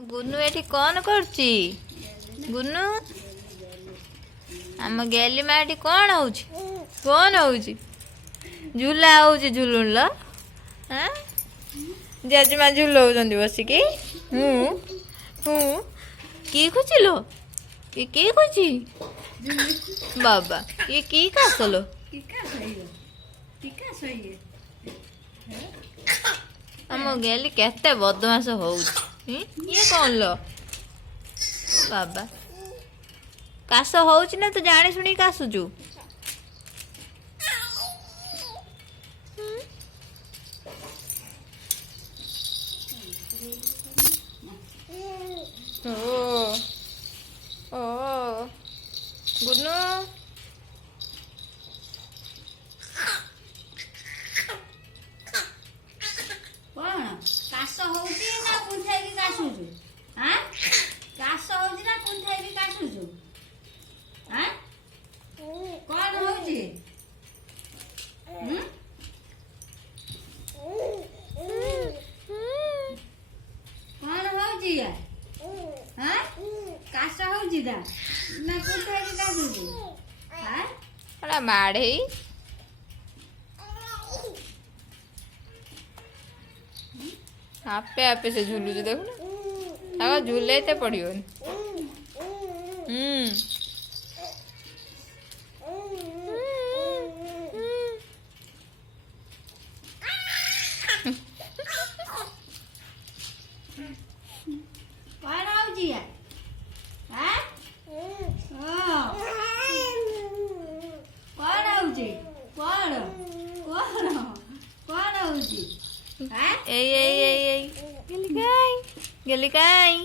गुन्नू एठी कौन करची गुन्नू आम गेली मा एठी कौन होउची कौन होउची झूला होउची झुलुन ल हां जेजमा झुलौचंदी बसिकी की खुचिलो ये की खुची बाबा ये की कासलो आम गेली केते बदमाश होउची ये कौन लो बाबा काश होउची ना तू जानी सुनी कासुचु ओ ओ गुन्नू कौन काश होउची ना कुंठाई की काशुचु हां काश होउची ना कुंठाई की काशुचु हां कौन होउची कौन होउची या हां काश होउची दा ना कुंठाई की काशुचु हां अरे माढ़े आपे आपे से झूलू देखो ना झूले ते पड़ियो कौन होउची या हां कौन होउची कौन कौन कौन होउची हां ए गेली काय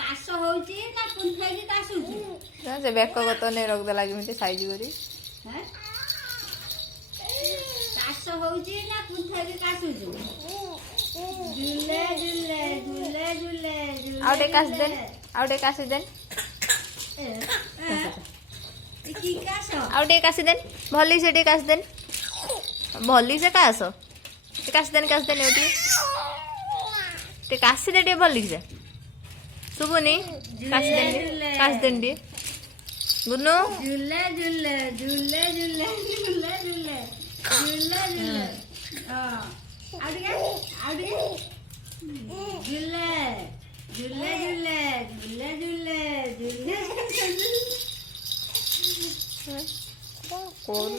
काश होउची ना कुंठाई की काशुचु से बेक गत ने रख दे लागी मते साइज करी हैं काश होउची ना कुंठाई की काशुचु झुले झुले झुले झुले झुले आउटे कास देन की काश आउटे कास देन भली से कास देन भली से कास कास देन ओटी ते कास दे भली से सुबुनी कास देन डी गुन्नू झुले झुले झुले झुले झुले झुले झुले झुले हां आउटे झुले झुले झुले झुले झुले कौन